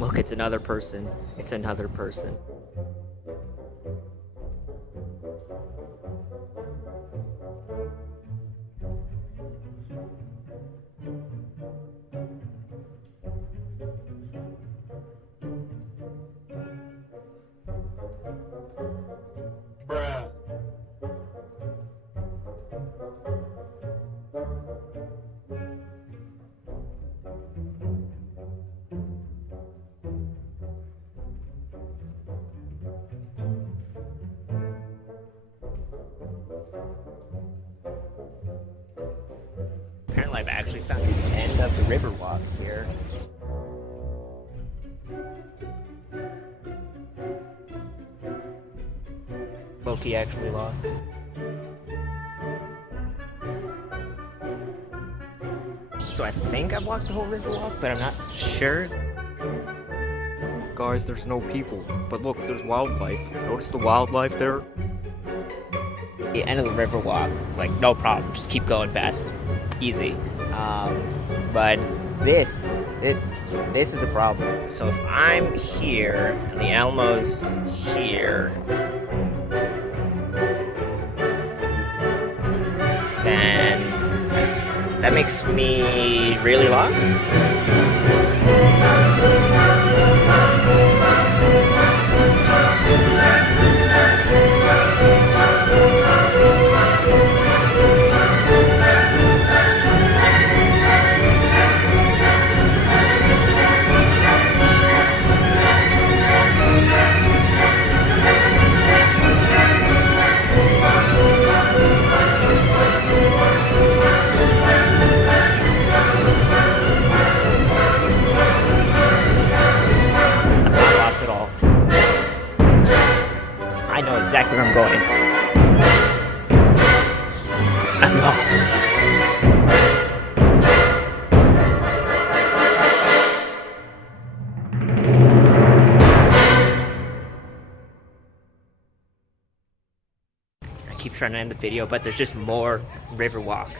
Look, it's another person. It's another person. Bruh. Apparently I've actually found the end of the river walk here. Loki actually lost. So I think I've walked the whole river walk, but I'm not sure. Guys, there's no people, but look, there's wildlife. Notice the wildlife there? The end of the river walk, like no problem, just keep going fast, easy. But this is a problem. So if I'm here and the Almo's here, then that makes me really lost. I know exactly where I'm going. I'm lost. I keep trying to end the video, but there's just more river walk.